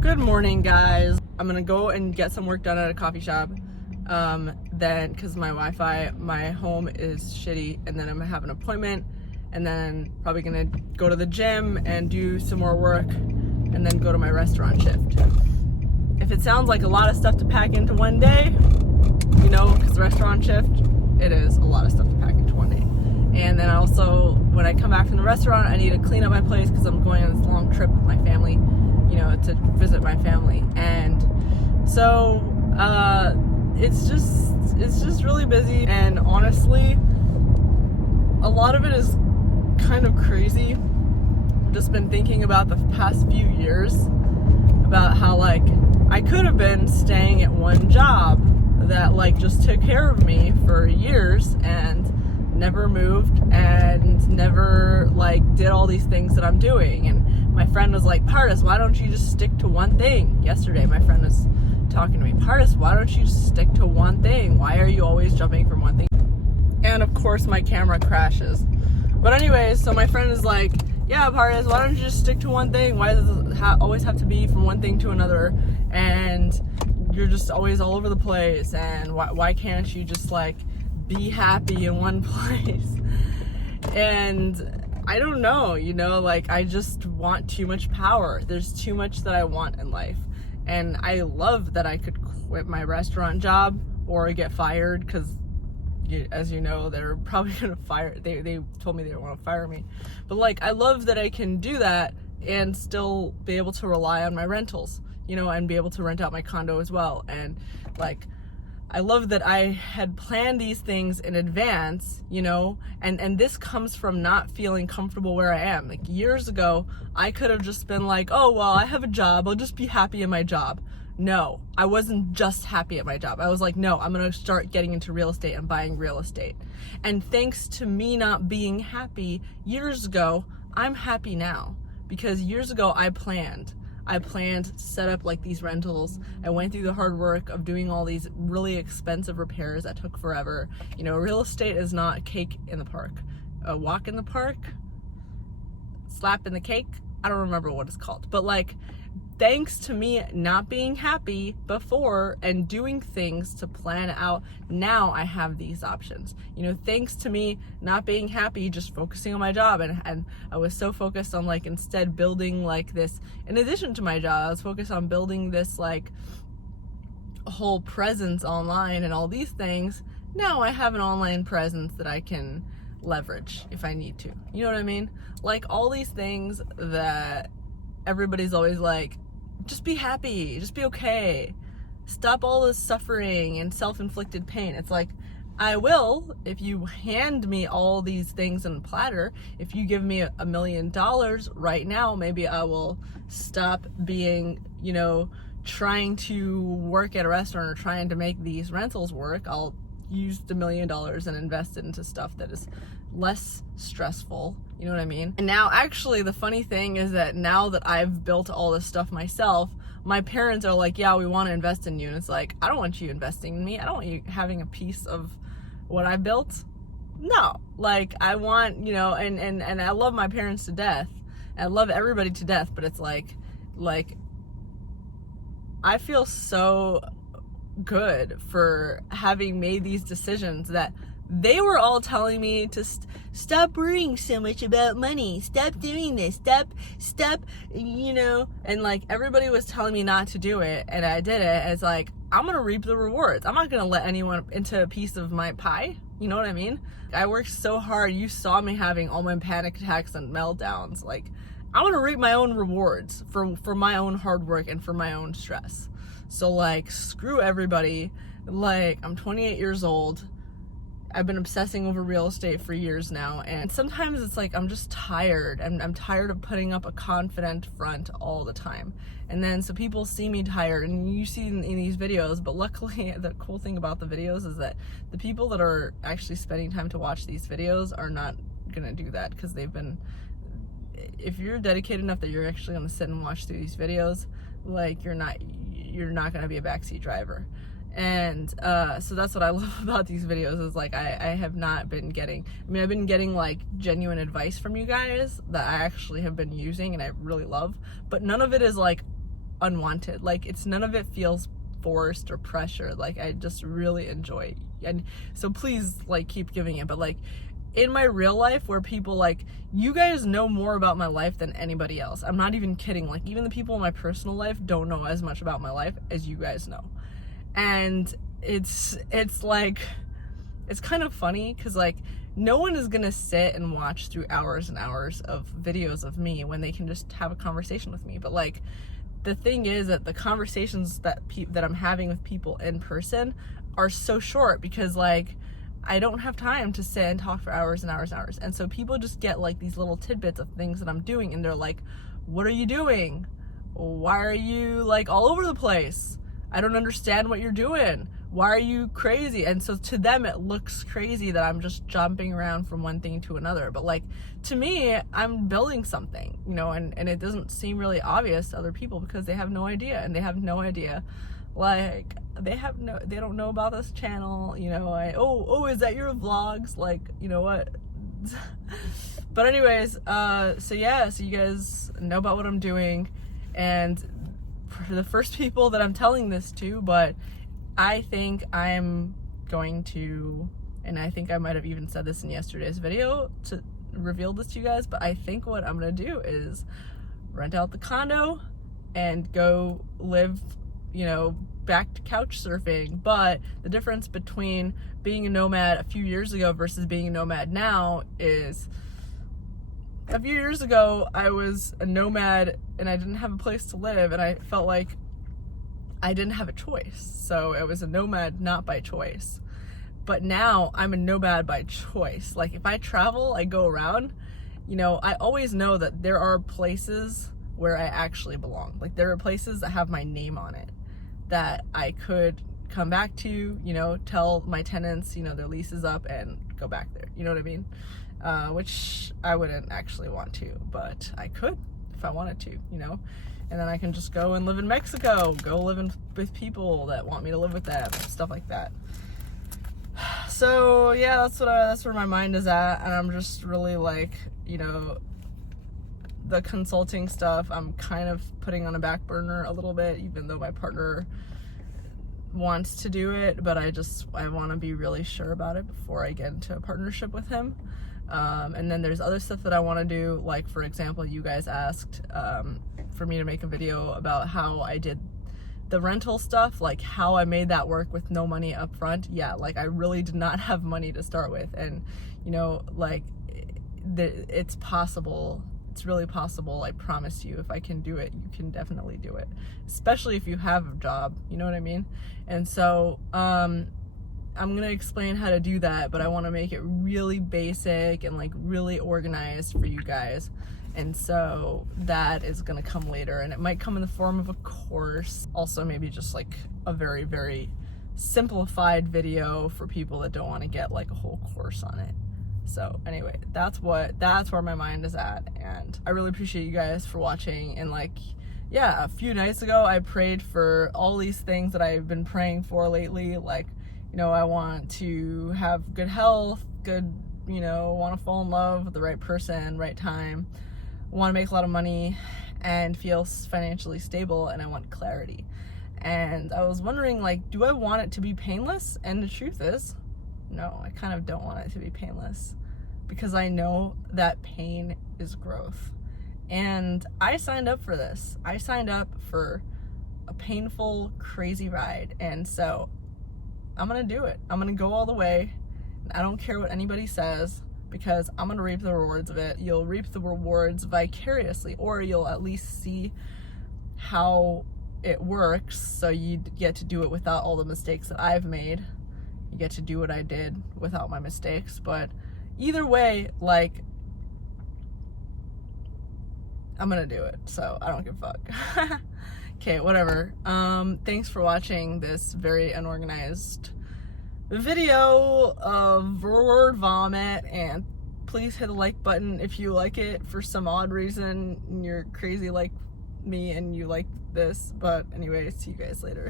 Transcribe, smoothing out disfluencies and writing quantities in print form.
Good morning, guys. I'm gonna go and get some work done at a coffee shop. Then, because my Wi-Fi, my home is shitty, and then I'm gonna have an appointment, and then probably gonna go to the gym and do some more work, and then go to my restaurant shift. If it sounds like a lot of stuff to pack into one day, you know, because the restaurant shift, it is a lot of stuff to pack into one day. And then also, when I come back from the restaurant, I need to clean up my place because I'm going on this long trip with my family, you know, to visit my family. And so it's just really busy, and honestly a lot of it is kind of crazy. I've just been thinking about the past few years about how, like, I could have been staying at one job that, like, just took care of me for years and never moved and never, like, did all these things that I'm doing. And my friend was like, Pardis, why don't you just stick to one thing? Yesterday my friend was talking to me, Pardis, why don't you just stick to one thing? Why are you always jumping from one thing? And of course my camera crashes. But anyways, so my friend is like, yeah, Pardis, why don't you just stick to one thing? Why does it always have to be from one thing to another? And you're just always all over the place. And why can't you just, like, be happy in one place? And I don't know, you know, like, I just want too much power. There's too much that I want in life. And I love that I could quit my restaurant job or get fired, because as you know, they're probably gonna fire. They told me they don't want to fire me, but, like, I love that I can do that and still be able to rely on my rentals, you know, and be able to rent out my condo as well. And, like, I love that I had planned these things in advance, you know, and this comes from not feeling comfortable where I am. Like, years ago, I could have just been like, oh, well, I have a job, I'll just be happy in my job. No, I wasn't just happy at my job. I was like, no, I'm going to start getting into real estate and buying real estate. And thanks to me not being happy years ago, I'm happy now. Because years ago, I planned to set up, like, these rentals. I went through the hard work of doing all these really expensive repairs that took forever. You know, real estate is not cake in the park. A walk in the park, slap in the cake, I don't remember what it's called. But, like, thanks to me not being happy before and doing things to plan out, now I have these options. You know, thanks to me not being happy, just focusing on my job, and I was so focused on, like, instead building, like, this, in addition to my job, I was focused on building this, like, whole presence online and all these things. Now I have an online presence that I can leverage if I need to. You know what I mean? Like, all these things that everybody's always like, just be happy, just be okay, stop all this suffering and self-inflicted pain. It's like, I will if you hand me all these things in a platter. If you give me $1 million right now, maybe I will stop being, you know, trying to work at a restaurant or trying to make these rentals work. I'll use the $1 million and invest it into stuff that is less stressful. You know what I mean? And now, actually, the funny thing is that now that I've built all this stuff myself, my parents are like, yeah, we want to invest in you. And it's like, I don't want you investing in me. I don't want you having a piece of what I built. No, like, I want, you know, and I love my parents to death. I love everybody to death, but it's like I feel so good for having made these decisions that they were all telling me to stop worrying so much about money, stop doing this, stop, you know, and, like, everybody was telling me not to do it, and I did it, and it's like, I'm gonna reap the rewards. I'm not gonna let anyone into a piece of my pie, you know what I mean? I worked so hard, you saw me having all my panic attacks and meltdowns. Like, I'm gonna reap my own rewards for my own hard work and for my own stress. So, like, screw everybody. Like, I'm 28 years old. I've been obsessing over real estate for years now, and sometimes it's like I'm just tired, and I'm tired of putting up a confident front all the time. And then so people see me tired, and you see in these videos, but luckily the cool thing about the videos is that the people that are actually spending time to watch these videos are not gonna do that, because they've been, if you're dedicated enough that you're actually gonna sit and watch through these videos, like, you're not gonna be a backseat driver. And so that's what I love about these videos, is, like, I have not been getting, I've been getting, like, genuine advice from you guys that I actually have been using and I really love, but none of it is, like, unwanted. Like, it's none of it feels forced or pressure. Like, I just really enjoy, and so please, like, keep giving it. But like, in my real life, where people, like, you guys know more about my life than anybody else. I'm not even kidding. Like, even the people in my personal life don't know as much about my life as you guys know. And it's like, it's kind of funny, because like, no one is gonna sit and watch through hours and hours of videos of me when they can just have a conversation with me. But like, the thing is that the conversations that I'm having with people in person are so short, because like, I don't have time to sit and talk for hours and hours and hours. And so people just get like these little tidbits of things that I'm doing, and they're like, what are you doing? Why are you like all over the place? I don't understand what you're doing. Why are you crazy? And so to them, it looks crazy that I'm just jumping around from one thing to another. But like, to me, I'm building something, you know, and it doesn't seem really obvious to other people, because they have no idea. And they have no idea. Like, they don't know about this channel, you know. Is that your vlogs? Like, you know what? But anyways, so yeah, so you guys know about what I'm doing, and for the first people that I'm telling this to, but I think I'm going to, and I think I might have even said this in yesterday's video to reveal this to you guys, but I think what I'm gonna do is rent out the condo and go live, you know, back to couch surfing. But the difference between being a nomad a few years ago versus being a nomad now is, a few years ago I was a nomad and I didn't have a place to live, and I felt like I didn't have a choice. So I was a nomad not by choice. But now I'm a nomad by choice. Like, if I travel, I go around, you know, I always know that there are places where I actually belong. Like, there are places that have my name on it that I could come back to, you know, tell my tenants, you know, their lease is up, and go back there. You know what I mean? Which I wouldn't actually want to, but I could if I wanted to, you know? And then I can just go and live in Mexico, go live with people that want me to live with them, stuff like that. So yeah, that's where my mind is at, and I'm just really like, you know, the consulting stuff I'm kind of putting on a back burner a little bit, even though my partner wants to do it, but I want to be really sure about it before I get into a partnership with him. And then there's other stuff that I want to do, like, for example, you guys asked for me to make a video about how I did the rental stuff, like how I made that work with no money up front. Yeah, like, I really did not have money to start with, and you know, like, it's possible. It's really possible. I promise you, if I can do it, you can definitely do it, especially if you have a job, you know what I mean? And so I'm gonna explain how to do that, but I want to make it really basic and like really organized for you guys. And so that is gonna come later, and it might come in the form of a course, also maybe just like a very, very simplified video for people that don't want to get like a whole course on it. So anyway, that's where my mind is at, and I really appreciate you guys for watching. And like, yeah, a few nights ago I prayed for all these things that I've been praying for lately, like, you know, I want to have good health, you know, want to fall in love with the right person, right time, want to make a lot of money and feel financially stable, and I want clarity. And I was wondering, like, do I want it to be painless? And the truth is, no, I kind of don't want it to be painless, because I know that pain is growth. And I signed up for this. I signed up for a painful, crazy ride. And so I'm gonna do it. I'm gonna go all the way. I don't care what anybody says, because I'm gonna reap the rewards of it. You'll reap the rewards vicariously, or you'll at least see how it works, so you get to do it without all the mistakes that I've made. You get to do what I did without my mistakes. But either way, like, I'm gonna do it, so I don't give a fuck. Okay, whatever. Thanks for watching this very unorganized video of word vomit, and please hit the like button if you like it for some odd reason. You're crazy like me and you like this. But anyway, see you guys later.